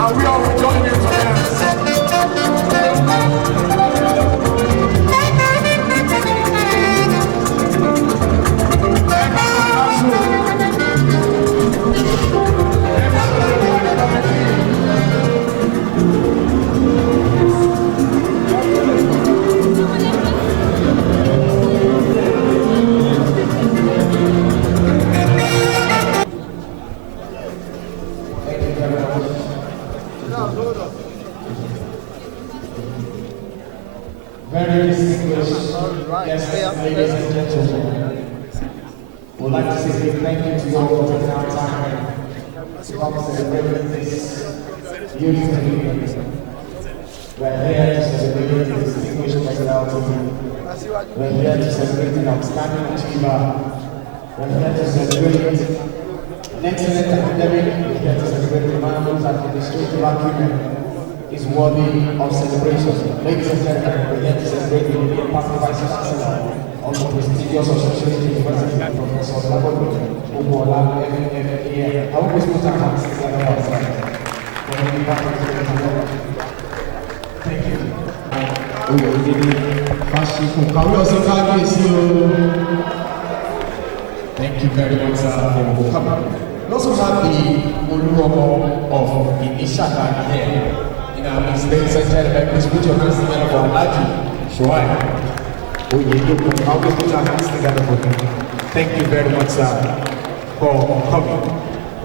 and we are joining you to dance. Very distinguished guests, ladies and gentlemen. We'd like to say a big thank you to you all for taking our time to come celebrate this beautiful evening. We're here to celebrate a distinguished personality. We're here to celebrate an outstanding achiever. We're here to celebrate an excellent academic. We're here to celebrate a man whose administrative acumen is worthy of celebration. Ladies and gentlemen, we're here to celebrate the immediate past Vice Chancellor of the prestigious Associated University, Professor LABODE, POPOOLA, FFA. I hope we put our hands together for ourselves. Thank you. Thank you very much, sir, for coming. We also have the Oluomo of Inishaka here. Ladies and gentlemen, please put your hands together for Alaji Shoai. Always put our hands together for him. Thank you very much, sir, for coming.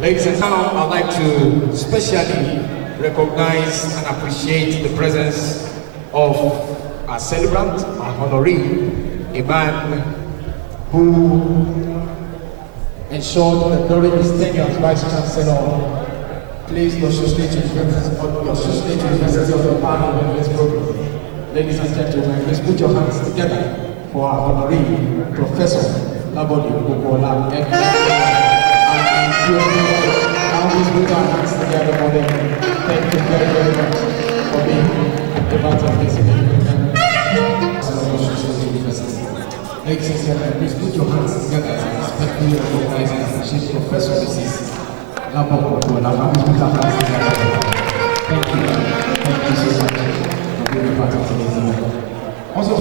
Ladies and gentlemen, now I'd like to specially recognize and appreciate the presence of our celebrant, our honoree, a man who ensured that during his tenure as Vice Chancellor, placed the University of the Panel in this program. Ladies and gentlemen, please put your hands together for our honoree, Professor LABODE, POPOOLA, and please put our hands together for them. Thank you very, very much for being a part of this event. Ladies and gentlemen, please put your hands together as I respectfully recognize and appreciate Professor Mrs. LABODE, POPOOLA. Thank you. Thank you so much for being a part of today's event. Also,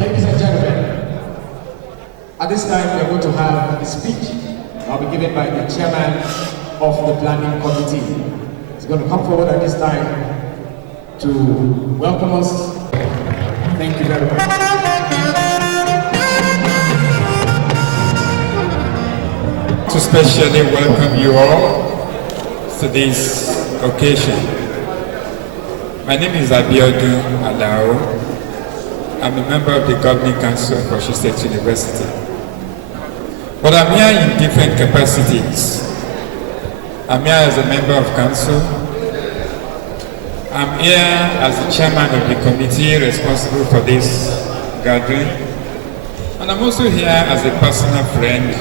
ladies and gentlemen, at this time we are going to have a speech that will be given by the chairman of the planning committee. He's going to come forward at this time to welcome us. Thank you very much. To specially welcome you all to this occasion. My name is Abiodun Alao. I'm a member of the Governing Council of Osun State University. But I'm here in different capacities. I'm here as a member of council. I'm here as the chairman of the committee responsible for this gathering. And I'm also here as a personal friend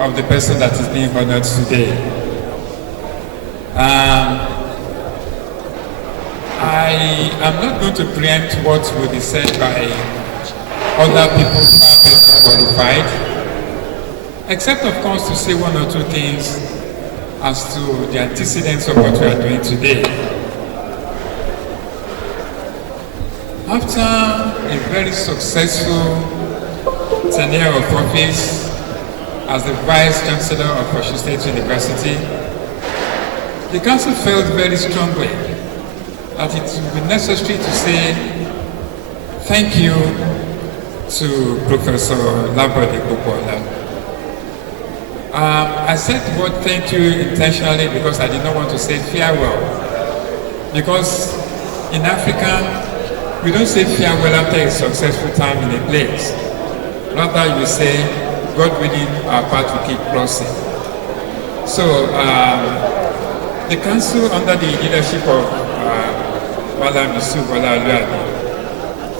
of the person that is being honored today. I am not going to preempt what will be said by other people far better qualified, except of course to say one or two things as to the antecedents of what we are doing today. After a very successful tenure of office as the Vice Chancellor of Osun State University, the Council felt very strongly that it would be necessary to say thank you to Professor LABODE, POPOOLA. I said the word thank you intentionally because I did not want to say farewell. Because in Africa, we don't say farewell after a successful time in a place. Rather, you say, God willing, our path will keep crossing. So, the council, under the leadership of Madam Yusuf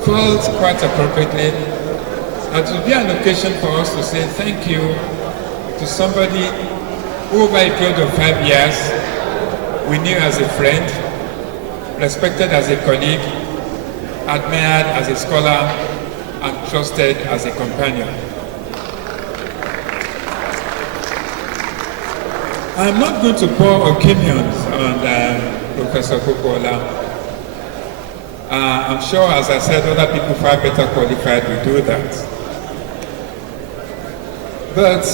felt quite appropriately that it would be an occasion for us to say thank you to somebody who, over a period of 5 years, we knew as a friend, respected as a colleague, admired as a scholar, and trusted as a companion. I'm not going to pour opinions on Professor POPOOLA. I'm sure, as I said, other people far better qualified to do that. But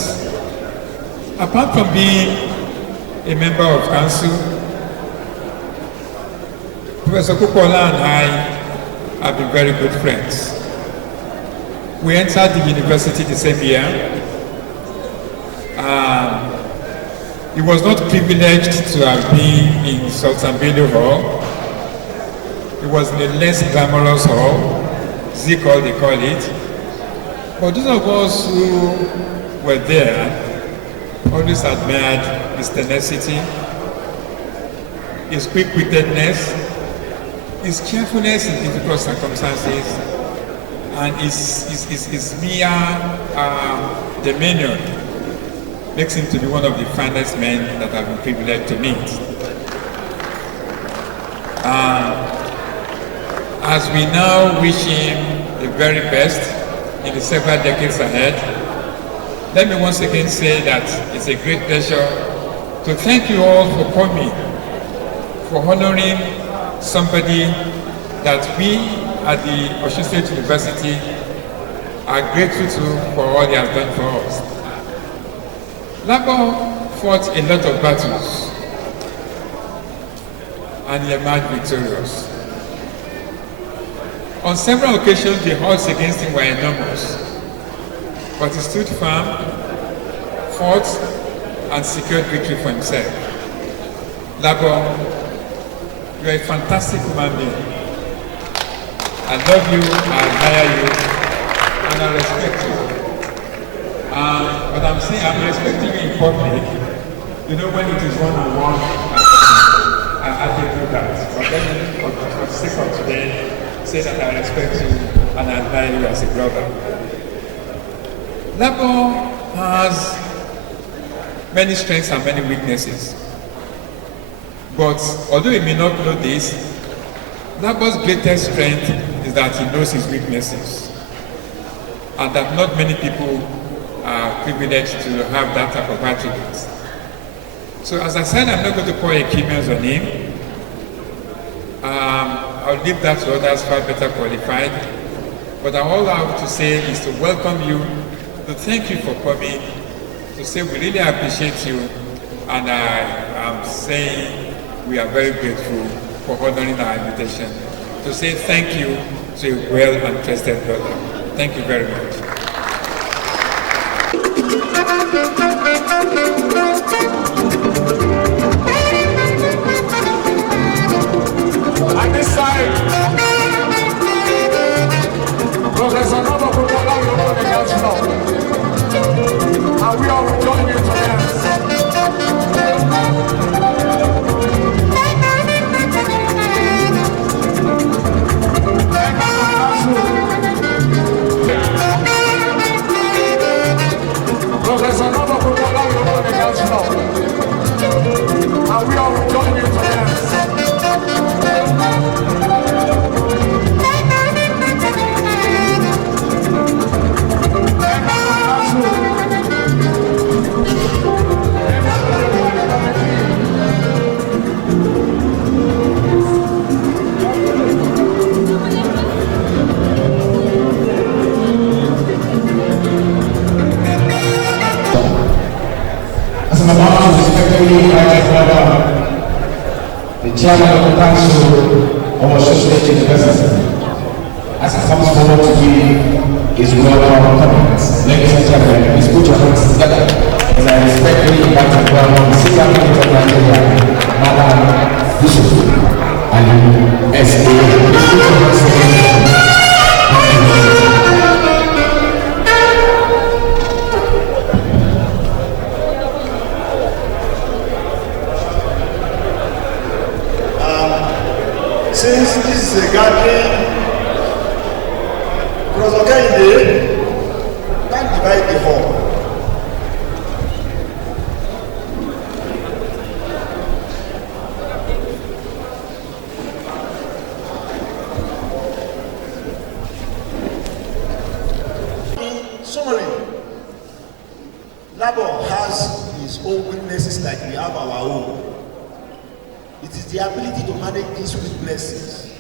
apart from being a member of council, Professor POPOOLA and I have been very good friends. We entered the university the same year. He was not privileged to have been in Substantive Hall. It was in a less glamorous hall, Z Hall they call it. But those of us who were there always admired his tenacity, his quick-wittedness, his cheerfulness in difficult circumstances, and his mere demeanor makes him to be one of the finest men that I've been privileged to meet. As we now wish him the very best in the several decades ahead, let me once again say that it's a great pleasure to thank you all for coming, for honoring somebody that we at the Osun State University are grateful to for all he has done for us. LABODE fought a lot of battles and he emerged victorious. On several occasions, the odds against him were enormous, but he stood firm, fought, and secured victory for himself. LABODE, you are a fantastic human being. I love you, I admire you, and I respect you. But I'm saying I'm respecting you in public. You know, when it is one-on-one, I can do that. But then, for the sake of today, say that I respect you and I admire you as a brother. LABODE has many strengths and many weaknesses. But although you may not know this, LABODE's greatest strength is that he knows his weaknesses. And that not many people are privileged to have that type of attributes. So as I said, I'm not going to pour opinions on him. I'll leave that to others far better qualified. But all I have to say is to welcome you, to thank you for coming, to say we really appreciate you, and I am saying we are very grateful for honoring our invitation. To say thank you to a well and trusted brother. Thank you very much. On this side, Professor POPOOLA will run the council, and we all will join you to dance. Professor POPOOLA will run the council, and we all will join you to dance. The chairman of the council of Osun State University, as he comes forward to give his welcome comments. Ladies and gentlemen, please put your hands together as I respectfully invite to welcome the senior minister of Nigeria, Madam Bishop Ali S.A. Please put your hands together. Since this is a gathering, Professor Kehinde can't divide the hall. In summary, LABODE has his own weaknesses like we have our own. It is the ability to manage these weaknesses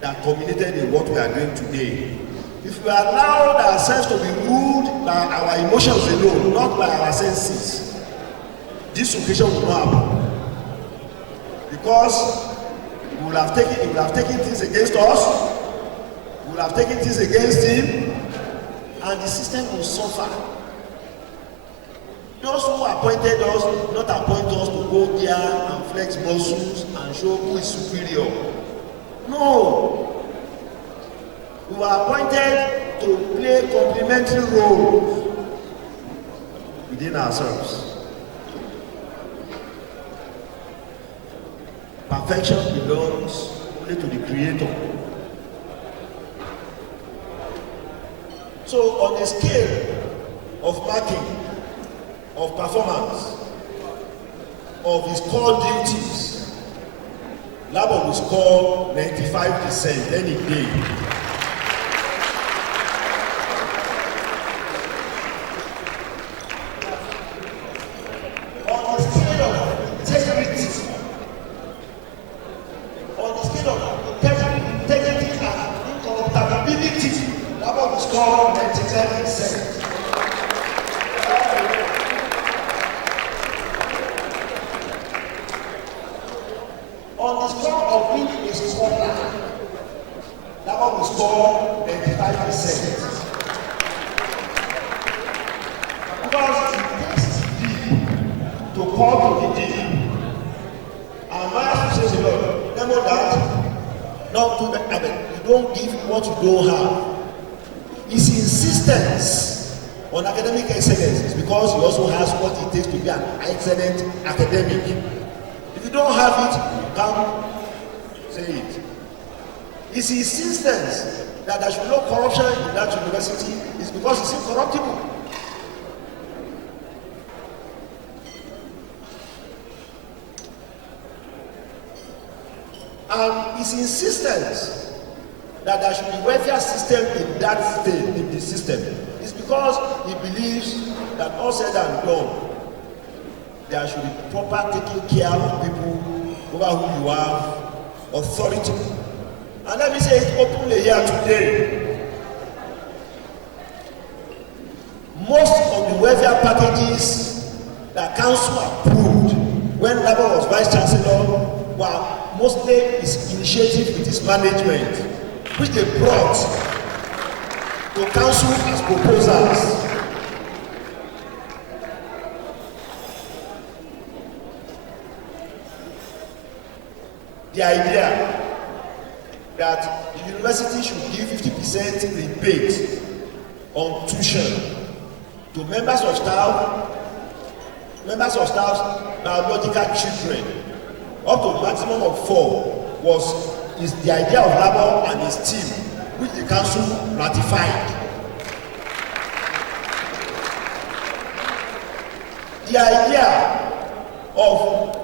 that culminated in what we are doing today. If we allow ourselves to be ruled by our emotions alone, not by our senses, this occasion will not happen. Because we will have taken things against us, we will have taken things against him, and the system will suffer. Those who appointed us did not appoint us to go there and flex muscles and show who is superior. No. We were appointed to play complementary roles within ourselves. Perfection belongs only to the Creator. So on a scale of marking, of performance, of his core duties, LABODE will score 95% any day. On the scale of integrity, and incorruptibility, LABODE will score 99%. On the score of being a scholar, LABODE will score 95%. Because it takes deep to call to the deep. And my says the Lord, remember that, not to the you don't give what you don't have. His insistence on academic excellence is because he also has what it takes to be an excellent academic. If you don't have it, you can't say it. His insistence that there should be no corruption in that university is because it's incorruptible. And his insistence that there should be welfare system in that state, in the system, is because he believes that all said and done, there should be proper taking care of people over whom you have authority. And let me say it openly here today. Most of the welfare packages that council approved when LABODE was vice chancellor were mostly his initiative with his management, which they brought to council as proposals. The idea that the university should give 50% rebate on tuition to members of staff's biological children, up to a maximum of 4, is the idea of LABODE and his team, which the council ratified. The idea of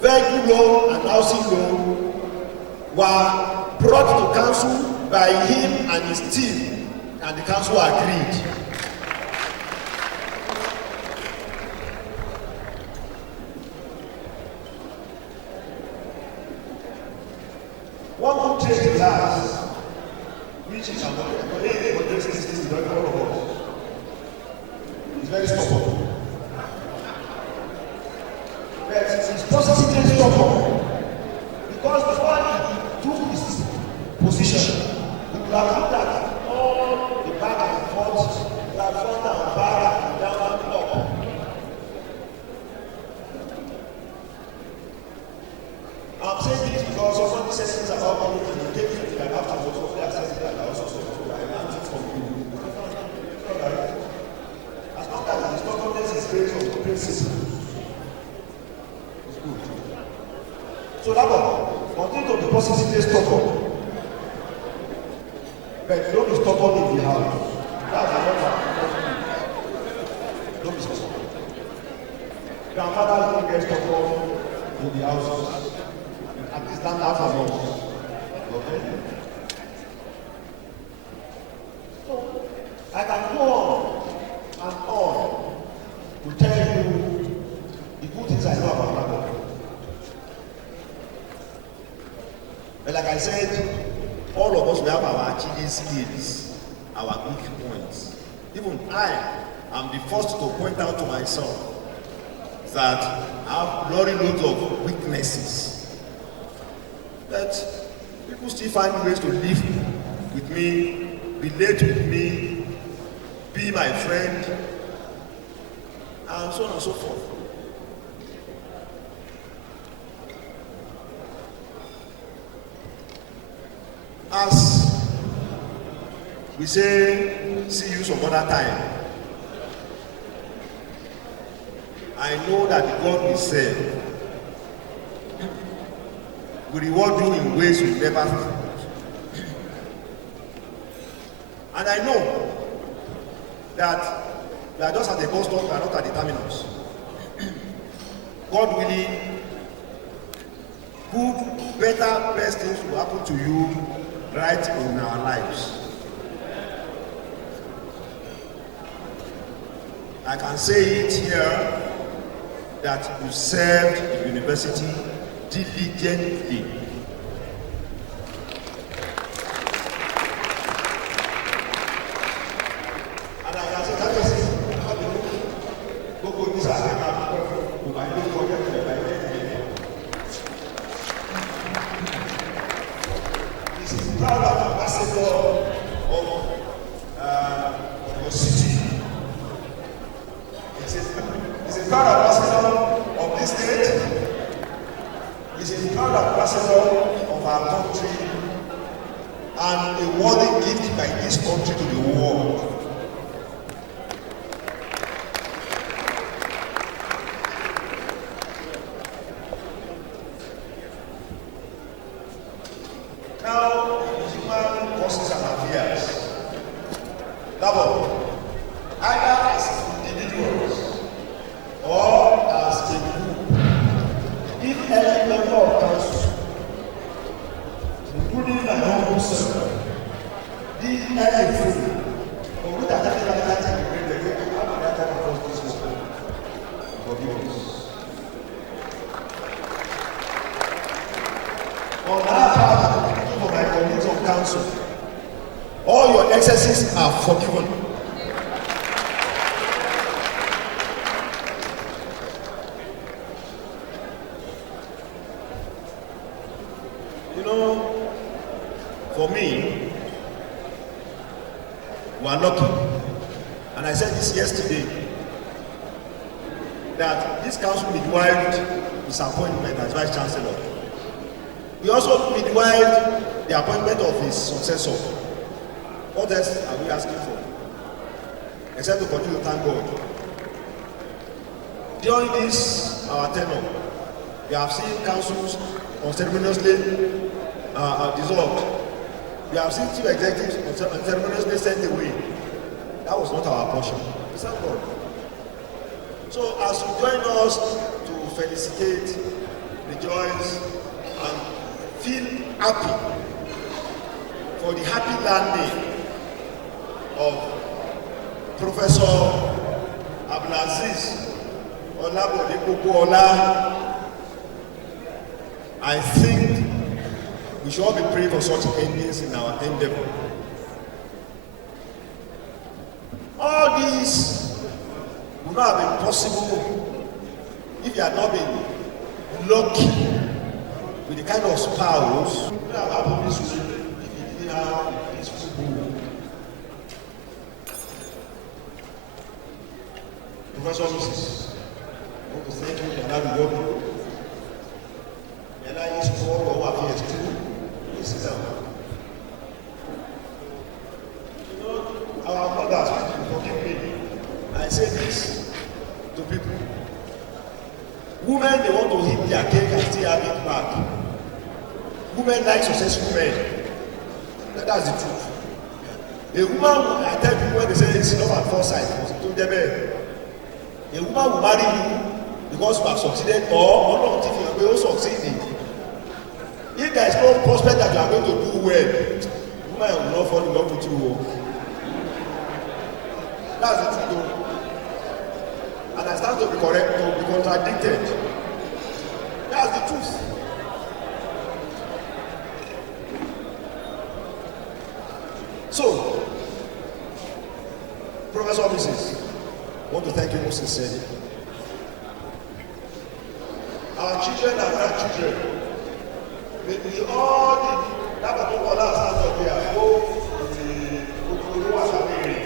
vehicle loan and housing loan were brought to council by him and his team, and the council agreed. One good trait he has, which is very stubborn. But he's positively stubborn. Because before he took his position, he would have looked at all the back and forth, front and back and down and up. I'm saying this because someone says things about me and you take it like afterwards, so they access it and I also say, so I learned it from you. It's not right. As long as the stubbornness is based on the principle, it's good. So LABODE, continue to be positively stubborn. But don't be stubborn in the house. That's another. Don't be stubborn. Grandfathers don't get stubborn in the houses. At least not half of us. Okay? So I can go on and on to tell you I said, all of us will have our achieving skills, our weak points. Even I am the first to point out to myself that I have glory loads of weaknesses. But people still find ways to live with me, relate with me, be my friend, and so on and so forth. As we say, see you some other time, I know that the God we serve will reward you in ways you never thought. And I know that we are just at the bus stop, we are not at the terminus. God willing, good, better, best things will happen to you right in our lives. I can say it here that you served the university diligently. And I can say that is go this this is proud ambassador of your city. It's a proud ambassador of this state. It's a proud ambassador of our country and a worthy gift by this country to the world. Now, human causes and affairs. LABODE, either as individuals or as a group, if any member of council, including my own self, did anything or would have taken that time to bring the way to have that time across this system, forgive us. On our part, for my colleagues of council, all your excesses are forgiven. You know, for me, we are lucky, and I said this yesterday, that this council midwifed his appointment as Vice Chancellor. We also midwifed the appointment of his successor. What else are we asking for? Except to continue to thank God. During this, our tenure, we have seen councils unceremoniously dissolved. We have seen chief executives unceremoniously sent away. That was not our portion. We thank God. So as you join us to felicitate, rejoice, and feel happy for the happy landing of Professor Abdulaziz LABODE POPOOLA, I think we should all be praying for such endings in our endeavor. All these would not have been possible if you had not been lucky with the kind of spouse you would have happened this way if you didn't have a peaceful home. Professor Mrs. I want to thank you and have you work. And I used to all your affairs too. This is you know, our mothers, forgive me. I say this to people. Women, they want to hit their cake and still have it back. Women like successful men. That's the truth. A woman, I tell people when they say it's love at first sight, a woman will marry you because you have succeeded or not if you are going to succeed. If there is no prospect that you are going to do well, woman will not fall in love with you. That's the truth. And I stand to be correct, to be contradicted. That's the truth. services, I want to thank you most sincerely. Our children and grandchildren, we all did that POPOOLA stand up here. Go to the POPOOLA family.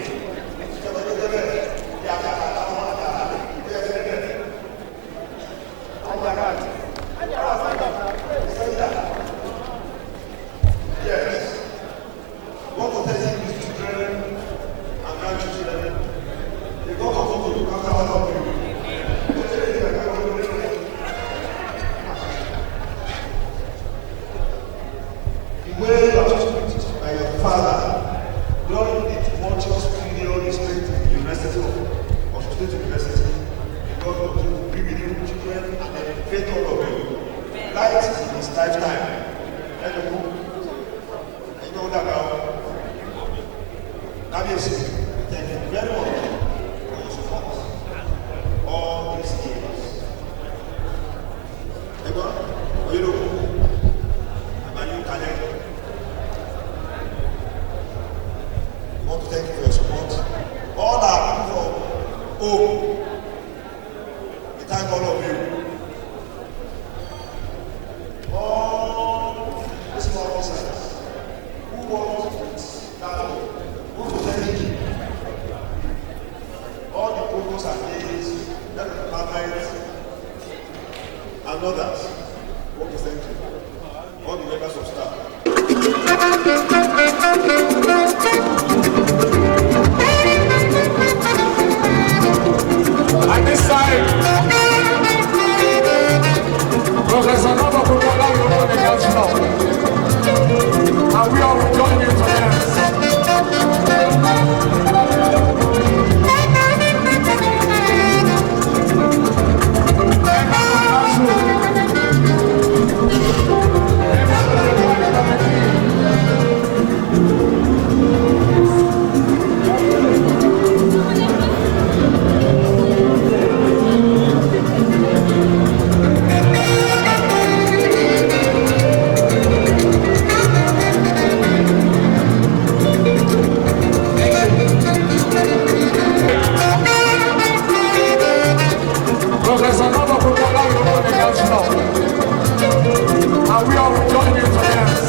Yes. I want to thank you, children and grandchildren. The God of you to come out of you. The way you are treated by your father during the tumultuous period you spent in the University of State University, God will be with you, children, and elevate all of you. Light in his lifetime. Let him go. I know that now. Obviously, thank you very much for your support all these years. Egon, Oyelowo, Abayu Kane, I want to thank you for your support. All our people from home, we thank all of you. All the small officers who want that want to thank you. All the provosts and ladies, the departments, and others, want to thank you. All the members of staff. At this time, Professor POPOOLA will run the council, and we all will join you to dance. Professor POPOOLA will run the council, and we all will join you to dance.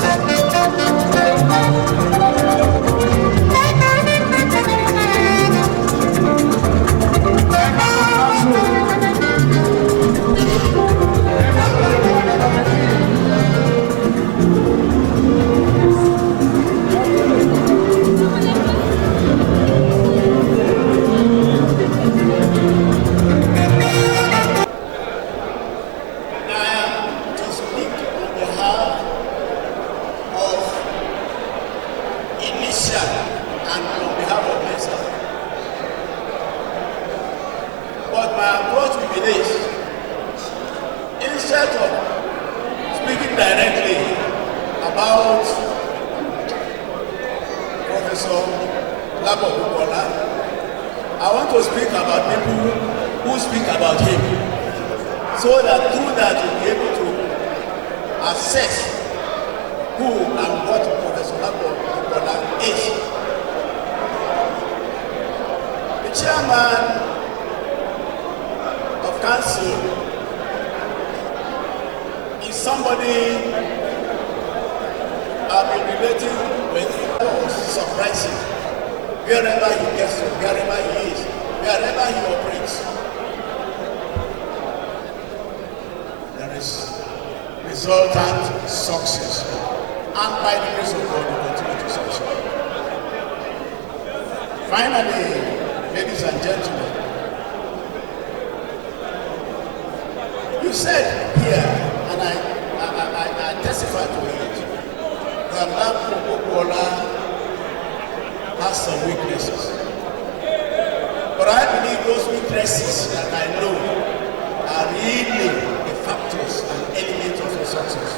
But my approach will be this. Instead of speaking directly about Professor POPOOLA, I want to speak about people who speak about him, so that through that you'll be able to assess who and what Professor POPOOLA is. The chairman of council is somebody I've been relating with. That was surprising. Wherever he gets to, wherever he is, wherever he operates, there is resultant success. And by the grace of God, we continue to succeed. Finally, ladies and gentlemen, you said here, and I testify to it, that POPOOLA has some weaknesses. But I believe those weaknesses that I know are really the factors and elements of his success.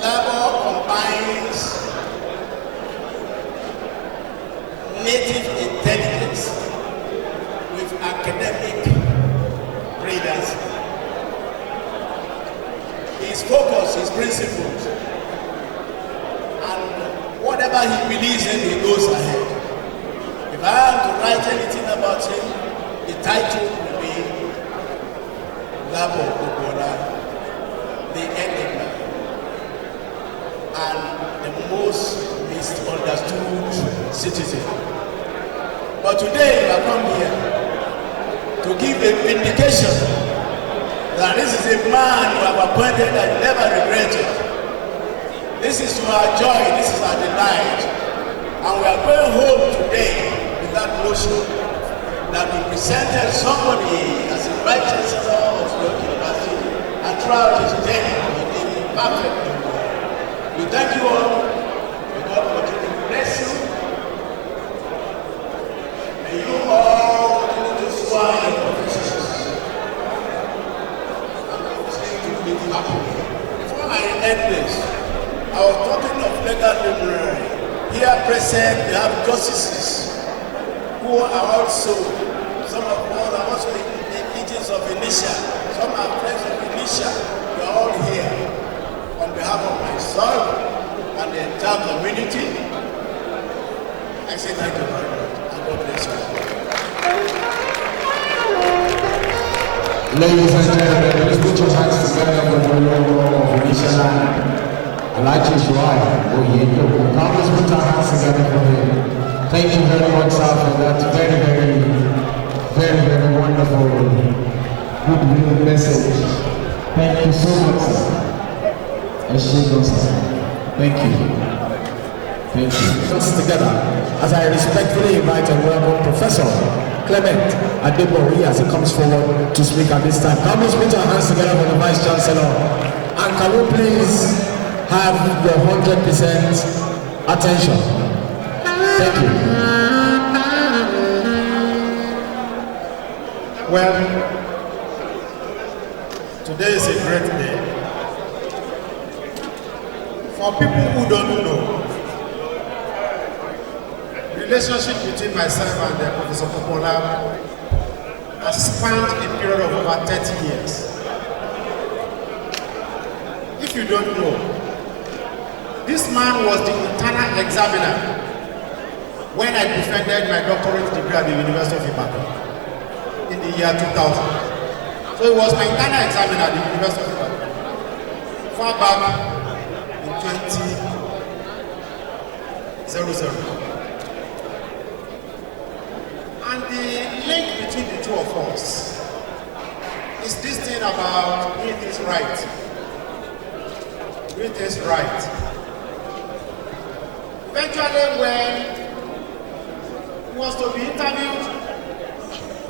LABODE combines native intelligence with academic brilliance. His focus, his principles, and whatever he believes in, he goes ahead. I am to write anything about him, the title will be LABODE, the enigma, and the most misunderstood citizen. But today you have come here to give a vindication that this is a man you have appointed and never regretted. This is our joy, this is our delight. And we are going home today with that notion that we presented somebody as a vice chancellor of your university and throughout his tenure he did perfectly well. We thank you all. May God continue to bless you. May you all continue to soar in your professions. And I will say to be happy. Before I end this, I was talking of legal library. Here present, we have justices who are also, some of us are also the agents of Initia, some are friends of Initia. We are all here on behalf of myself and the entire community. I say thank you very much and God bless you. Ladies and gentlemen, please put your hands together for the logo of Initia Land. Alaji Shuai, now let's put our hands together for him. Thank you very much, sir, for that very wonderful goodwill message. Thank you so much, sir. Thank you. Thank you. Hands together as I respectfully invite and welcome Professor Clement Adebori as he comes forward to speak at this time. Come, let's put our hands together for the Vice Chancellor. And can we please have your 100% attention? Thank you. Well, today is a great day. For people who don't know, the relationship between myself and Professor POPOOLA has spanned a period of over 30 years. If you don't know, this man was the internal examiner when I defended my doctorate degree at the University of Ibadan in the year 2000. So he was my internal examiner at the University of Ibadan far back in 2000. And the link between the two of us is this thing about doing things right. Doing things right. Eventually, when he was to be interviewed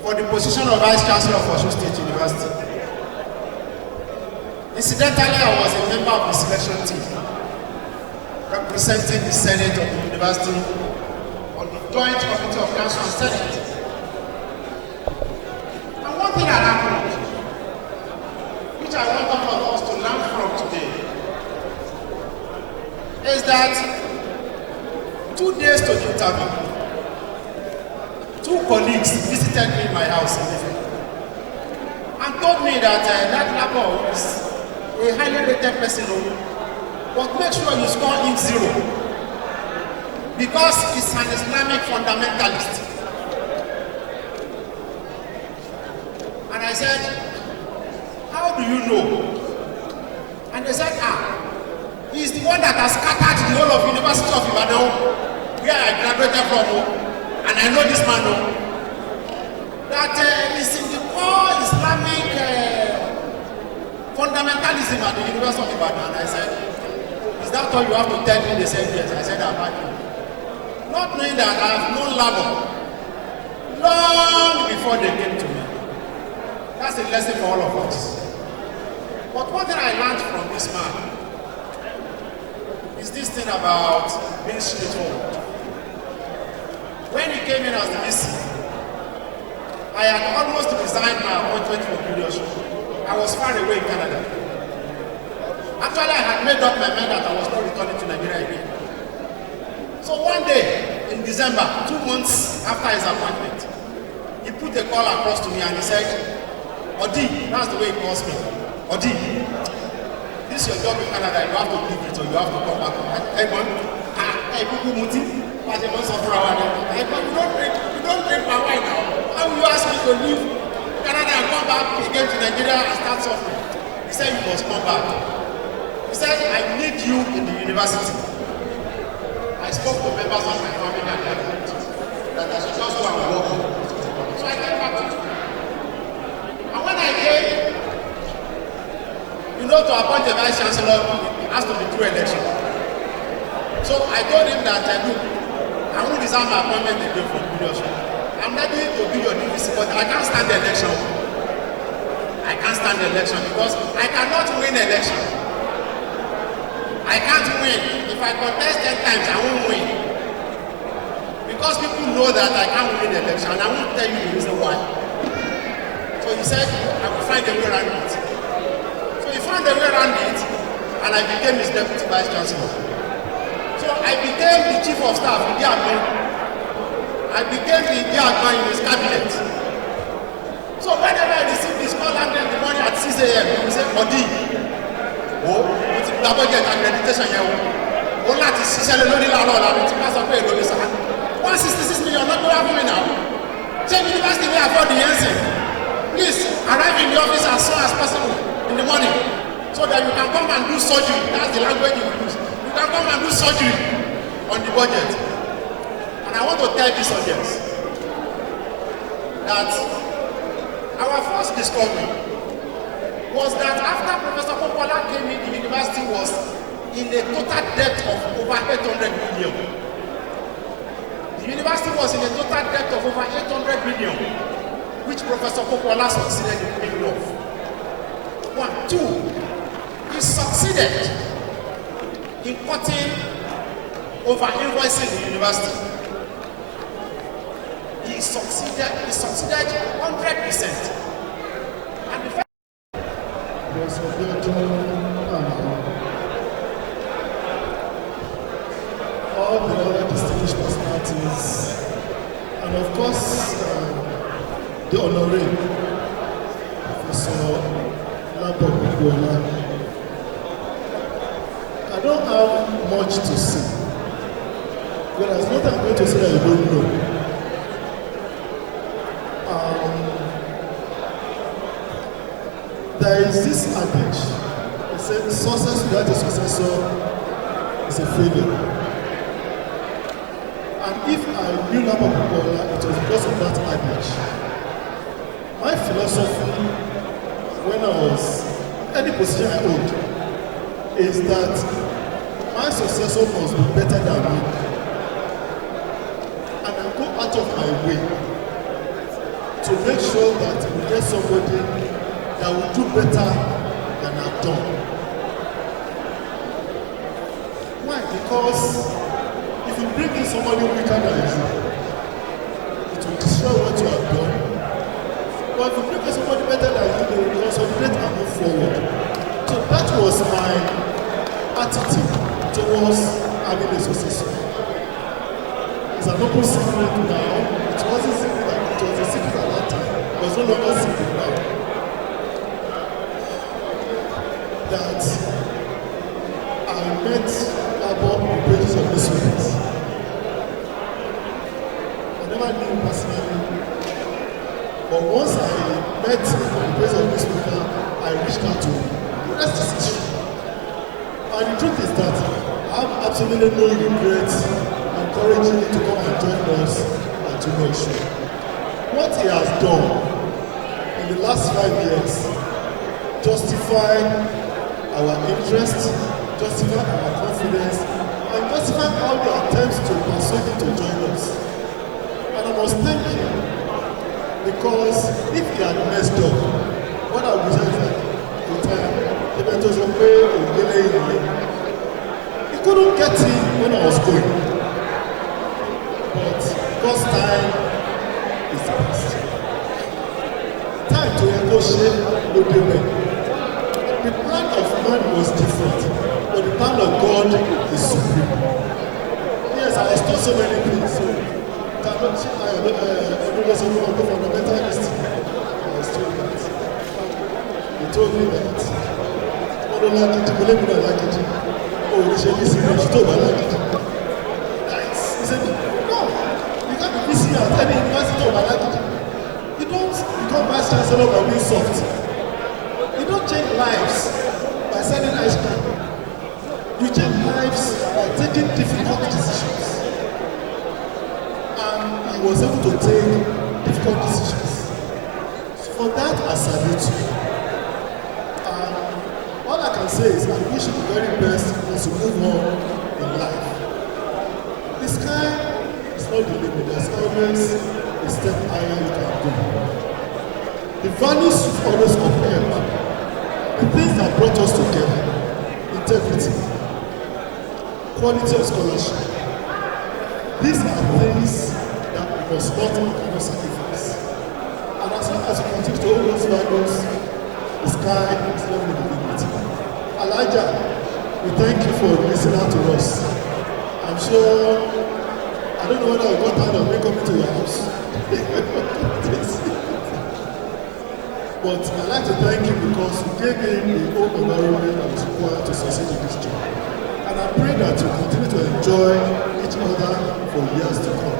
for the position of Vice Chancellor of Uniosun State University, incidentally, I was a member of the selection team representing the Senate of the University on the Joint Committee of Council and Senate. And one thing that happened, which I want all of us to learn from today, is that 2 days to the interview, 2 colleagues visited me in my house in Ife and told me that that LABODE is a highly rated person, but make sure you score in 0 because he's an Islamic fundamentalist. And I said, how do you know? And they said, he's the one that has scattered the whole of University of Ibadan, where I graduated from, and I know this man, that is in the core Islamic fundamentalism at the University of Ibadan. And I said, is that all you have to tell me? They said, yes. I said, I'm happy. Not knowing that I have known LABODE long before they came to me. That's a lesson for all of us. But what did I learn from this man? Is this thing about being straightforward. When he came in as the VC, I had almost resigned my appointment for Uniosun. I was far away in Canada. Actually, I had made up my mind that I was not returning to Nigeria again. So one day, in December, 2 months after his appointment, he put a call across to me and he said, Odi, that's the way he calls me. Odi, this is your job in Canada, you have to leave it or you have to come back. Hey, man, hey, Kuku Muti. But you don't suffer our name. You don't drink my wine now. How will you ask me to leave Canada and come back again to Nigeria and start suffering? He said you must come back. He said I need you in the university. I spoke to members of my family and their friends that I should just go and work. So I came back to school. And when I came, you know, to appoint a vice chancellor, it has to be through election. So I told him that look, I won't resign my appointment again from Uniosun. I'm ready to be your DVC, but I can't stand the election. I can't stand the election because I cannot win the election. I can't win. If I contest 10 times, I won't win. Because people know that I can't win the election, and I won't tell you the reason why. So he said, I will find a way around it. So he found a way around it, and I became his deputy vice chancellor. So I became the chief of staff in Diagman. I became the Diagman in his cabinet. So whenever I receive this call in the morning at 6 a.m., he will say, Odi, with the LABODE accreditation here, all that is lórí láàárọ̀ ọ̀la mi tí bá sọ pé èlò ní sáà 166 million lọ́dún wá fún mi náà. Ṣé university will afford the answer? Please arrive in the office as soon as possible in the morning so that you can come and do surgery. That's the language you use. You can come and do surgery on the budget. And I want to tell this audience that our first discovery was that after Professor POPOOLA came in, the university was in a total debt of over 800 million. The university was in a total debt of over 800 million, which Professor POPOOLA succeeded in paying off. 1, 2, he succeeded in cutting over invoicing the university. He succeeded 100%. And the fact all the other distinguished personalities, and of course, the honorary Professor LABODE. I don't have much to say. Well, there's nothing I'm going to say that you don't know. There is this adage. It says success without a successor is a failure. And if I knew LABODE, it was because of that adage. My philosophy, when I was any position I hold, is that my successor must be better than me. And I go out of my way to make sure that we get somebody that will do better than I've done. Why? Because if you bring in somebody weaker than you, it will destroy what you have done. But if you bring in somebody better than you, they will consolidate and move forward. So that was my attitude towards having a successor. It's an open secret now. It wasn't secret, it was a secret at that time. It was no longer secret now. That I met LABODE on the pages of this week. I never knew him personally. But once I met him on the pages of this week, I reached out to him. The rest is history. And the truth is that I have absolutely no regret encouraging him to come and join us at Uniosun. What he has done in the last 5 years justify our interest, justify our confidence, and justify all the attempts to persuade him to join us. And I must thank him, because if he had messed up, what I would say is that he couldn't get in when I was going. But God's time is the best. Time to negotiate with the men. The plan of man was different, but the plan of God is supreme. Yes, I was told so many things. So, I was fundamentalist. I was told that. They told me that. I don't like it, believe me, I like it. Oh, they should listen, you should talk about it. He said, Vice Chancellor by being soft. You don't change lives by sending ice cream. You change lives by taking difficult decisions. And he was able to take difficult decisions. So for that, I salute you. All I can say is I wish you the very best as you move on in life. The sky is not the limit. There's always a step higher you can go. The values you've always upheld, the things that brought us together, integrity, quality of scholarship, these are things that we must not and cannot sacrifice. And as long as you continue to hold those values, the sky is not the limit. Elijah, we thank you for listening to us. I'm sure, I don't know whether you got tired of me coming to your house. But I'd like to thank you because you gave me the whole environment that was required to succeed in this job. And I pray that you continue to enjoy each other for years to come.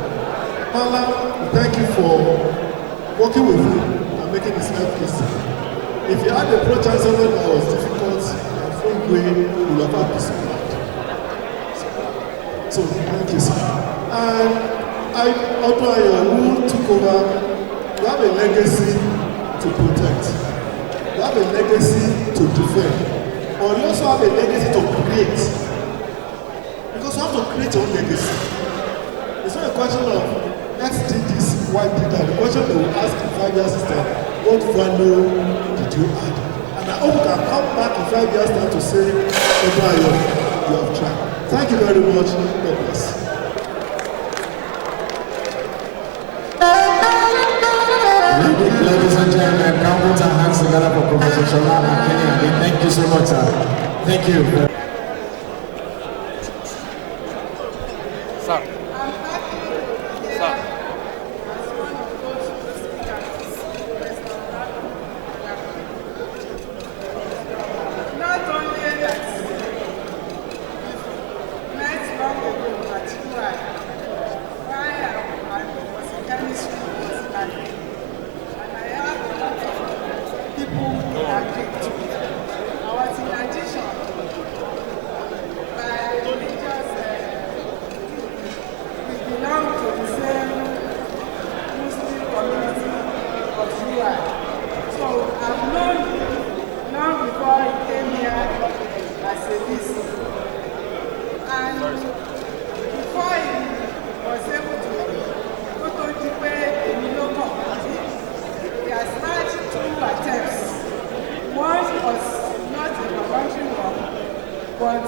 Mala, we thank you for working with you and making this life easy. If you had a pro-chancellor that was difficult, way you have had this mind. So thank you, sir. And Otto who took over, you have a legacy to protect. You have a legacy to defend. But you also have a legacy to create. Because you have to create your own legacy. It's not a question of let's do this, why did that? The question they will ask in 5 years is what value did you add? And I hope you can come back in 5 years' time to say, Obayo, you have tried. Thank you very much. God bless. Ladies and gentlemen, come put our hands together for Professor Shola and Kenny again. Thank you so much, sir. Thank you. Sir. Sir. But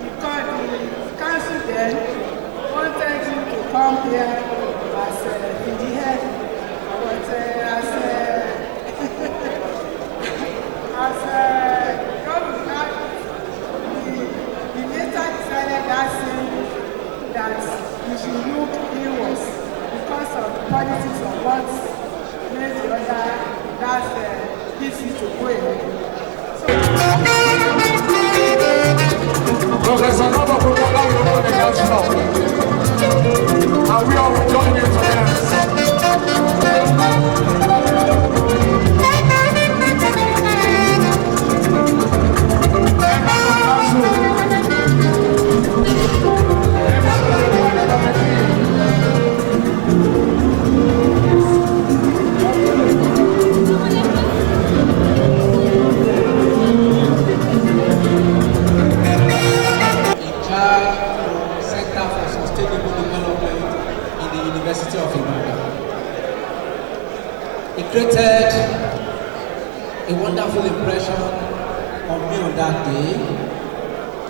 because the council then wanted him to come here as in the head, but as he later decided that he should look inwards because of the politics of what made the other that's easy to go away. Professor POPOOLA, you know the council. And we are joining you to dance. University of Ibadan. It created a wonderful impression on me on that day,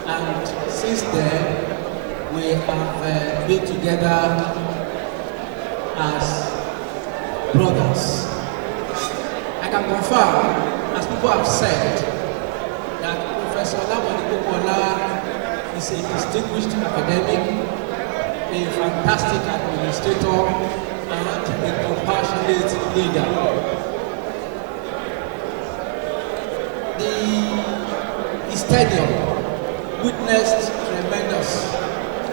and since then we have been together as brothers. I can confirm, as people have said, that Professor LABODE is a distinguished academic, a fantastic administrator, and a compassionate leader. His tenure witnessed tremendous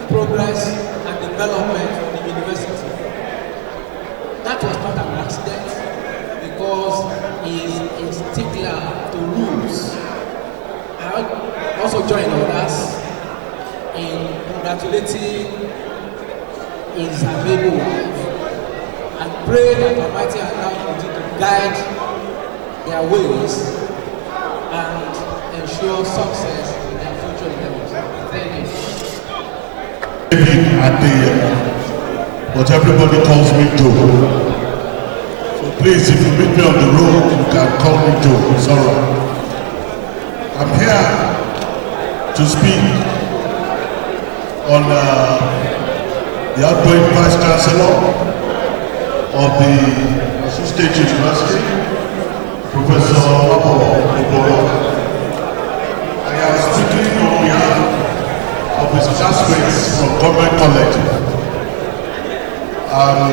progress and development in the university. That was not an accident, because join others in congratulating his amiable wife and pray that Almighty Allah continue to guide their ways and ensure success in their future endeavors. Thank you. But everybody calls me Joe. So please, if you meet me on the road, you can call me Joe. It's all right. I'm here to speak on the outgoing Vice Chancellor of the Uniosun State University, Professor LABODE. I am speaking on behalf of his classmates from Government College.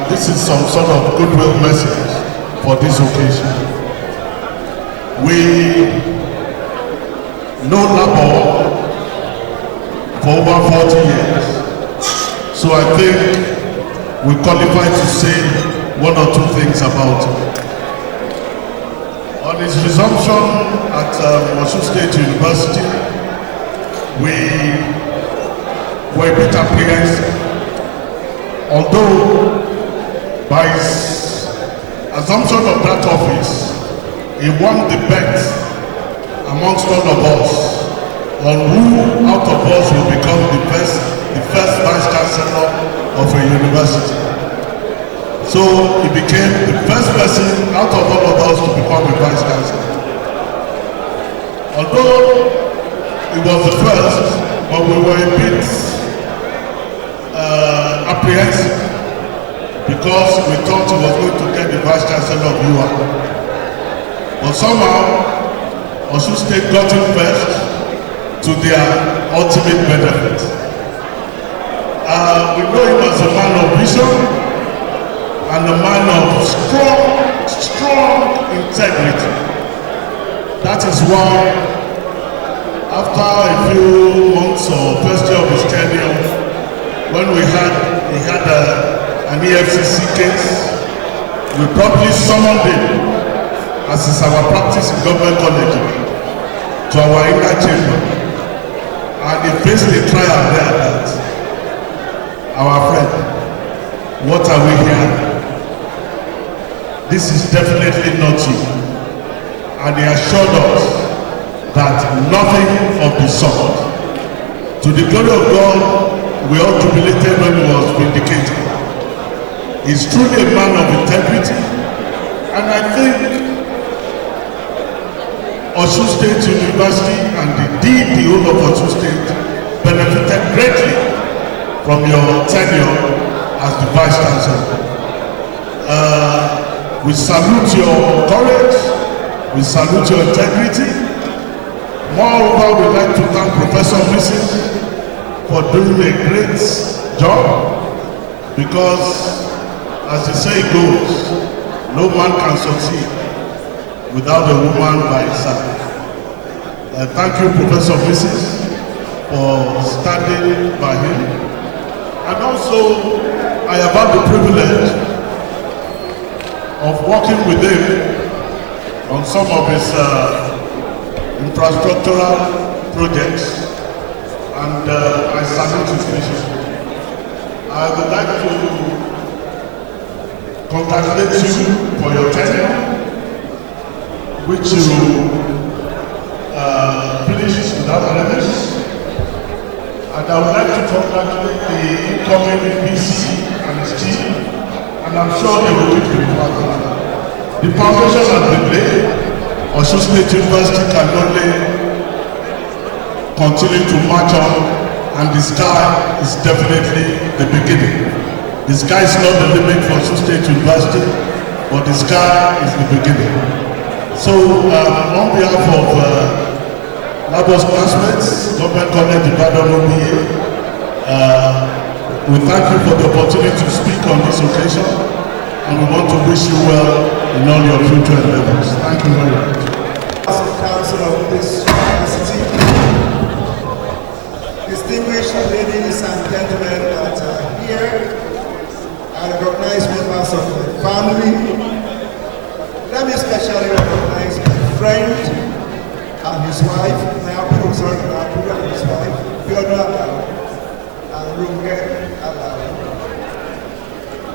This is some sort of goodwill message for this occasion. We know LABODE for over 40 years, so I think we qualify to say one or two things about it. On his resumption at Uniosun State University, we were a bit apprehensive. Although by his assumption of that office, he won the bet amongst all of us on who out of us will become the first Vice Chancellor of a university. So he became the first person out of all of us to become a Vice Chancellor. Although he was the first, but we were a bit apprehensive because we thought he was going to get the Vice Chancellor of UA. But somehow, Uniosun State got him first to their ultimate benefit. We know him as a man of vision and a man of strong integrity. That is why, after a few months or first year of his tenure, when he had an EFCC case, we promptly summoned him, as is our practice in government college, to our inner chamber, and he faced a trial there that, our friend, what are we here? This is definitely not you. And he assured us that nothing of the sort. To the glory of God, we all jubilated when he was vindicated. He's truly a man of integrity, and I think Uniosun State University and indeed the whole of Uniosun State benefited greatly from your tenure as the Vice Chancellor. We salute your courage, we salute your integrity. Moreover, we'd like to thank Professor Mrs. for doing a great job, because as the saying goes, no man can succeed without a woman by his side. Thank you, Professor Mrs. for standing by him. And also, I have had the privilege of working with him on some of his infrastructural projects, and I salute his vision. I would like to congratulate you for your tenure, which you finished without enemies. And I would like to congratulate the incoming PC and his team, and I'm sure they will keep you partner. The foundation has been laid. Uniosun State University can only continue to march on, and the sky is definitely the beginning. The sky is not the limit for Uniosun State University, but the sky is the beginning. So, on behalf of LABODE's classmates, Government College Ibadan OBA, we thank you for the opportunity to speak on this occasion, and we want to wish you well in all your future endeavors. Thank you very much. As the council of this university, distinguished ladies and gentlemen that are here, and recognized members of the family, let me especially recognize my friend and his wife, Nayapu, sorry, Nayapu and his wife, Biono Alao, and Runge Alao.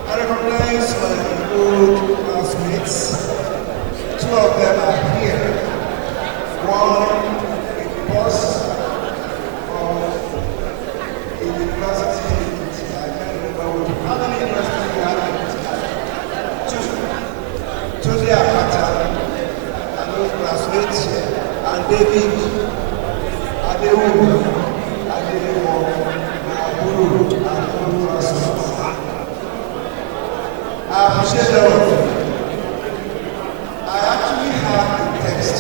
I recognize my old classmates. Two of them are here. One was from a university, I can't remember how many universities we have in two. Tuesday Akata, and those classmates, and David, Adewu, Adewo, Aburu, and all classmates. I appreciate all of you. I actually have a text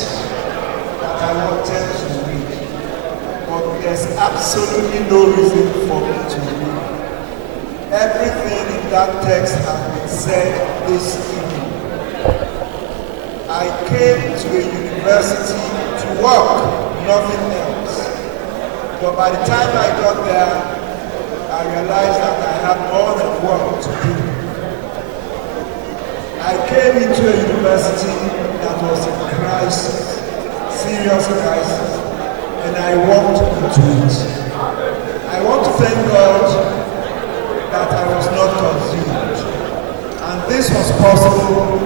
that I wanted to read, but there's absolutely no reason for me to read. Everything in that text has been said this evening. I came to a university to work, nothing else. But by the time I got there, I realized that I had more than work to do. I came into a university that was in crisis, serious crisis, and I walked into it. I want to thank God that I was not consumed. And this was possible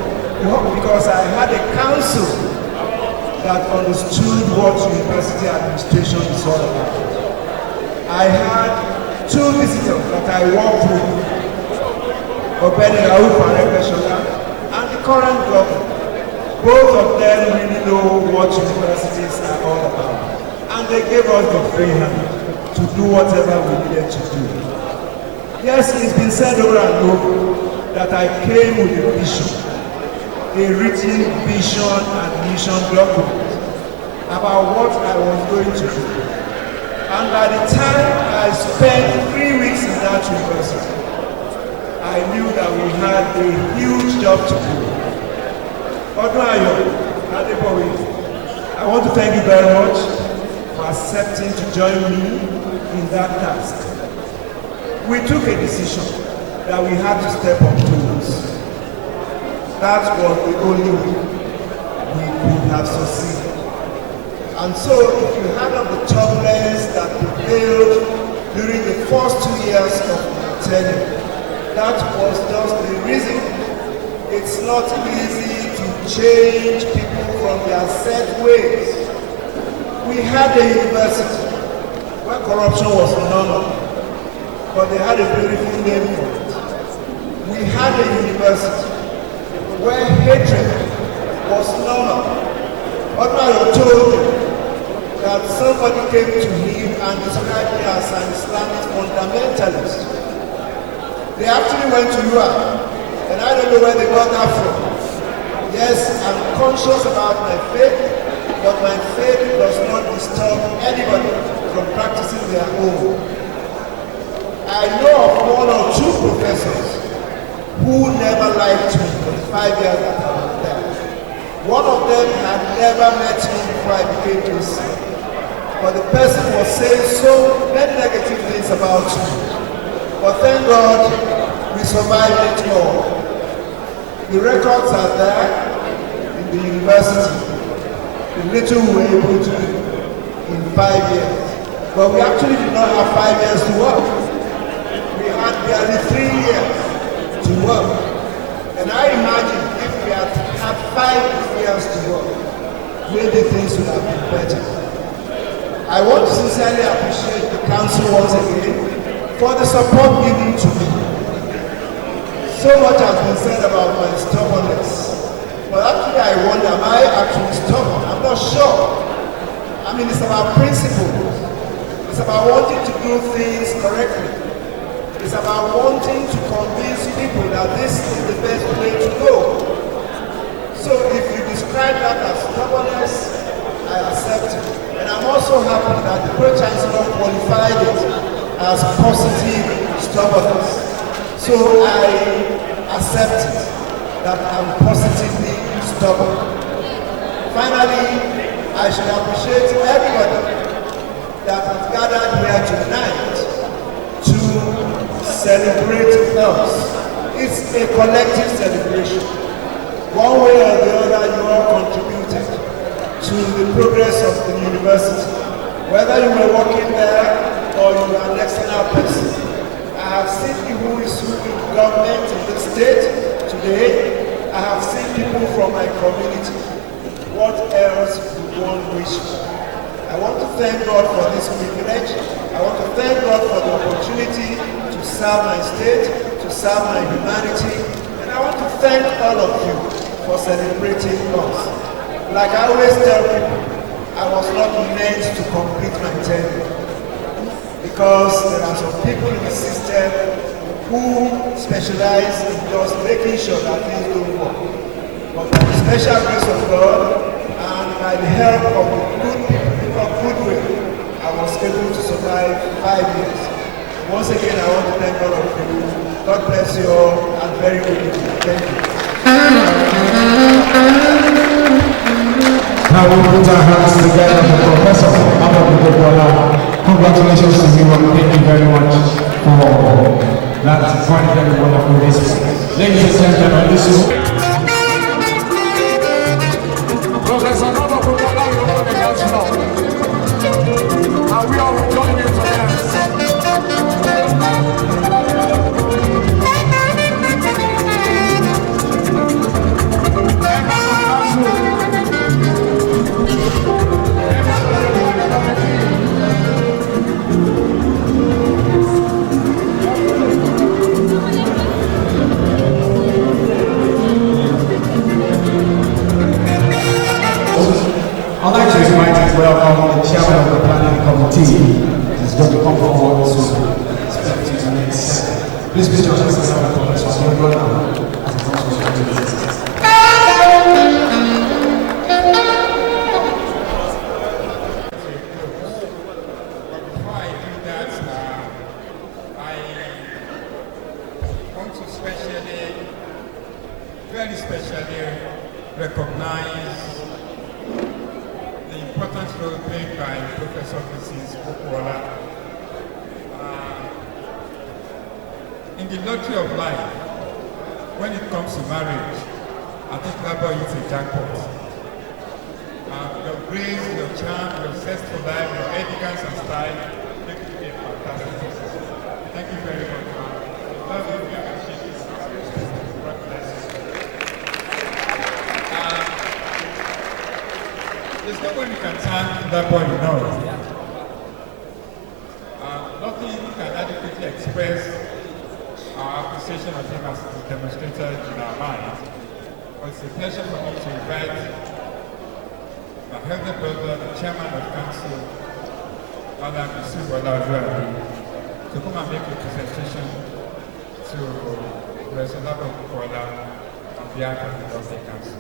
because I had a council that understood what university administration is all about. I had two visitors that I worked with, Obeni Raouf and Rebeshola, and the current governor. Both of them really know what universities are all about. And they gave us the free hand to do whatever we needed to do. Yes, it's been said over and over that I came with a vision, a written vision and mission document about what I was going to do. And by the time I spent 3 weeks in that university, I knew that we had a huge job to do. Odunayo, Adeboye, I want to thank you very much for accepting to join me in that task. We took a decision that we had to step on toes. That was the only way we could have succeeded. And so, if you had of the turbulence that prevailed during the first 2 years of my tenure, that was just the reason. It's not easy to change people from their set ways. We had a university where corruption was normal, but they had a beautiful name for it. We had a university where hatred was normal. Odunayo told me that somebody came to him and described me as an Islamic fundamentalist. They actually went to Europe, and I don't know where they got that from. Yes, I'm conscious about my faith, but my faith does not disturb anybody from practicing their own. I know of 1 or 2 professors who never liked me for the 5 years that I was there. One of them had never met me before I became Christian, but the person was saying so many negative things about me. But thank God, we survived it all. The records are there in the university. The little we were able to do in 5 years. But we actually did not have 5 years to work. We had barely 3 years to work. And I imagine if we had had 5 years to work, maybe things would have been better. I want to sincerely appreciate the council once again for the support given to me. So much has been said about my stubbornness. But actually I wonder, am I actually stubborn? I'm not sure. I mean, it's about principles. It's about wanting to do things correctly. It's about wanting to convince people that this is the best way to go. So if you describe that as stubbornness, I accept it. And I'm also happy that the Pro-Chancellor qualified it as positive stubbornness. So I accept it, that I'm positively stubborn. Finally, I should appreciate everybody that has gathered here tonight to celebrate us. It's a collective celebration. One way or the other, you all contributed to the progress of the university. Whether you were working there or you are an external person, I have seen people who is in government in the state today. I have seen people from my community. What else would one wish for? I want to thank God for this privilege. I want to thank God for the opportunity to serve my state, to serve my humanity, and I want to thank all of you for celebrating us. Like I always tell people, I was not meant to complete my tenure because there are some people in the system who specialize in just making sure that things don't work. But by the special grace of God and by the help of the good people of goodwill, I was able to survive 5 years. Once again, I want to thank all of you. God bless you all and very good evening. Thank you. Now we put our hands together for Professor POPOOLA. Congratulations to you and thank you very much for that very wonderful display. Ladies and gentlemen, this is Professor LABODE, and we are joining you together. I'd like to invite and welcome the chairman of the planning committee. He's going to come forward to speak to you next. Please put your hands together for Professor POPOOLA as he comes to the business. Before I do that, I want to very specially recognize the important role played by Professor Mrs. POPOOLA in the lottery of life. When it comes to marriage, I think LABODE is a jackpot. Your grace, your charm, your zest for life, your elegance and style make you a fantastic person. Thank you very much. Love you, we appreciate this. God bless you. There's no way we can thank LABODE enough. Nothing can adequately express our appreciation of him as demonstrated in our minds. But it's a pleasure for me to invite my elder brother, the chairman of council, Madam Substantive, to come and make a presentation to Professor POPOOLA on behalf of the Lord's Council.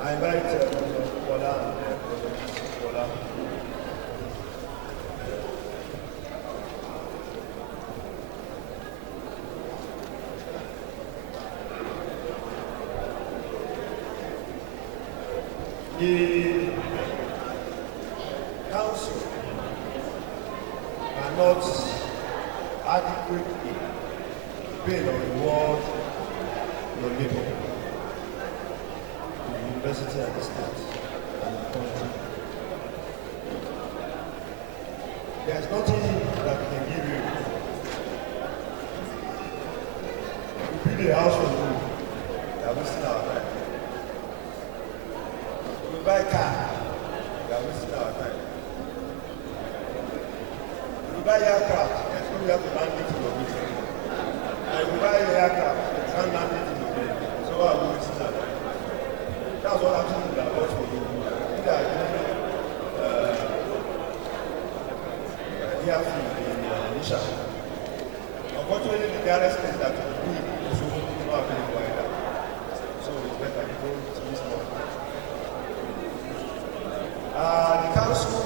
I invite POPOOLA and POPOOLA. The council cannot adequately pay or reward your labor. University and the state and the country. There's nothing that we can give you. We build a house for you. They are wasting our time. We buy a car. They are wasting our time. We buy aircraft. That's when we have to land it in your business. And we buy an aircraft. You can't land it in your business. So why are we wasting our time? That's what happens in the world for you. They are doing here in Nisha. Unfortunately, the nearest place that will be is not available either. So it's better to go to this one. The council,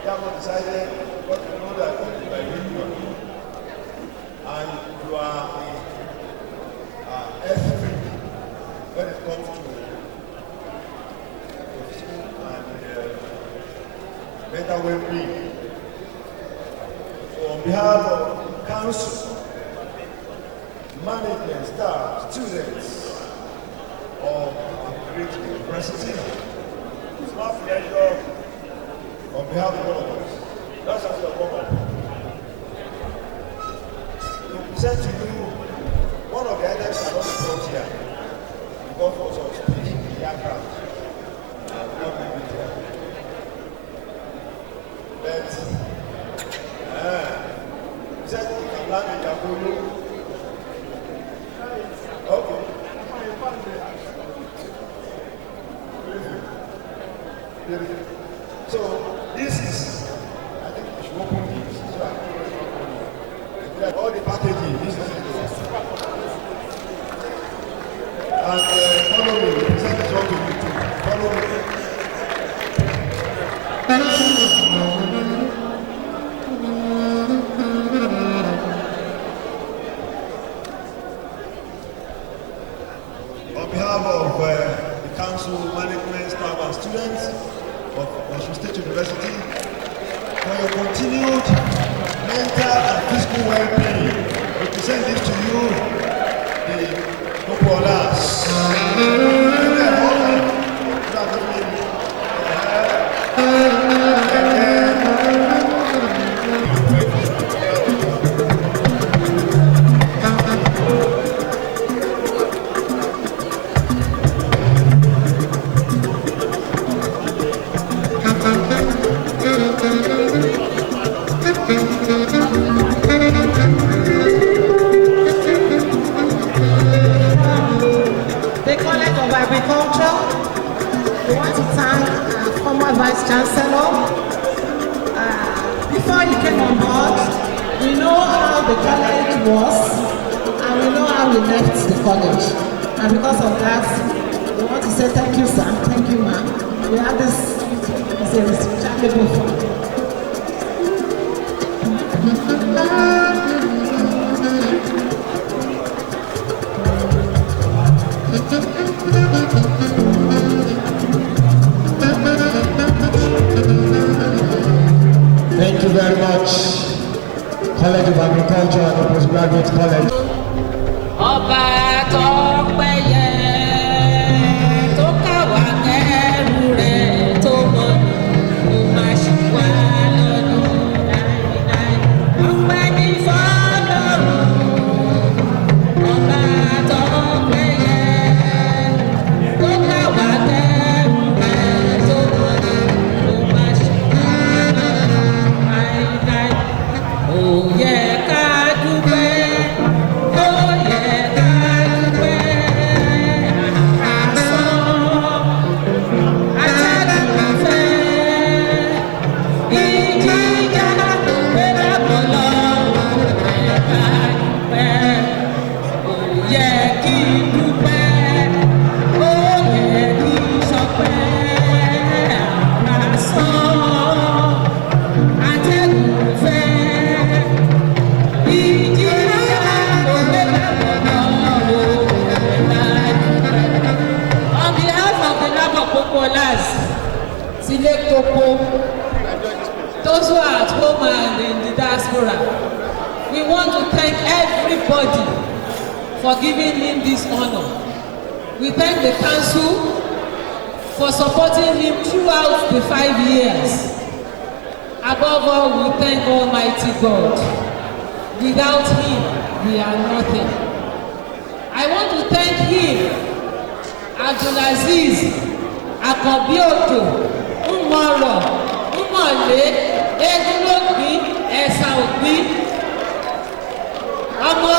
they have decided what to know that you are union and you are F3. when it comes to and mental well-being. So on behalf of council, management, staff, students of the great university, it's my pleasure on behalf of all of us. That's how we are going to present to you one of the items I want to brought here. God was on speech in the aircraft. Not maybe there. But he said you can land in Yakulu. Okay. So this is, I think we should open this. So all the packaging, this is it. And follow me, present this one to you too. Follow me. On behalf of the council, management, staff and students of Uniosun State University, for your continued mental and physical well-being, we present this to you, the POPOOLAs. Vice Chancellor. Before he came on board, we know how the college was and we know how we left the college. And because of that, we want to say thank you, sir. Thank you, ma'am. We have this rechargeable fund. Thank you very much, College of Agriculture and Postgraduate College. Those who are at home and in the diaspora, we want to thank everybody for giving him this honor. We thank the council for supporting him throughout the 5 years. Above all, we thank Almighty God. Without him, we are nothing. I want to thank him, Abdulaziz, Akobioto, Umoro, Umole, Egulogbi, Esa Ogbi, Omo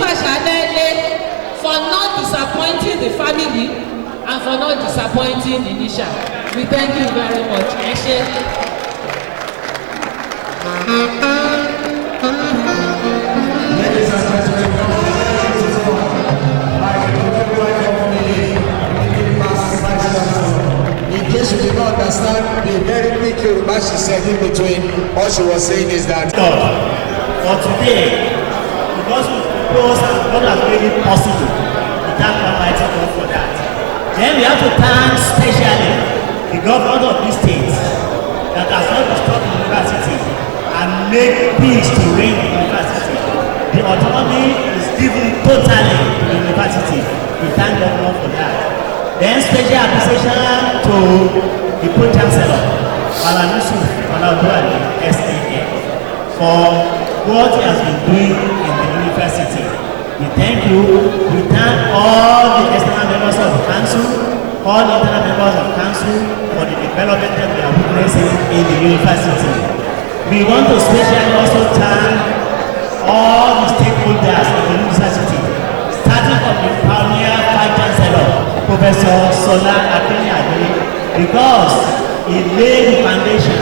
Fashalele, for not disappointing the family and for not disappointing Inisha. We thank you very much. Ladies and gentlemen, in case you did not understand the very quick Yoruba she said in between, all she was saying is that for today, because we propose and God has made it possible, we thank Almighty God for that. Then we have to thank specially the government of this state that has not destroyed the university and make peace to reign in the university. The autonomy is given totally to the university. We thank government for that. Then special appreciation to the pro-chancellor, Uniosun, SAA, for what he has been doing in the university. We thank you. We thank all the external members of the council, all the internal members of the council for the development that we are witnessing in the university. We want to especially also thank all the stakeholders in the university, starting from the pioneer Vice Chancellor, Professor Sola Akini, because he laid the foundation.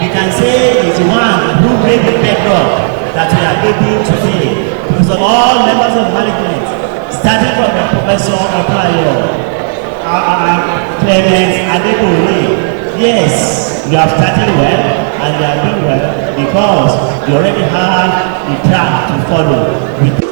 We can say he's the one who laid the bedrock that we are able today. Because of all members of management, starting from the Professor Oplayo, Clement Adebole. Yes, you have started well and you are doing well because you already have the track to follow.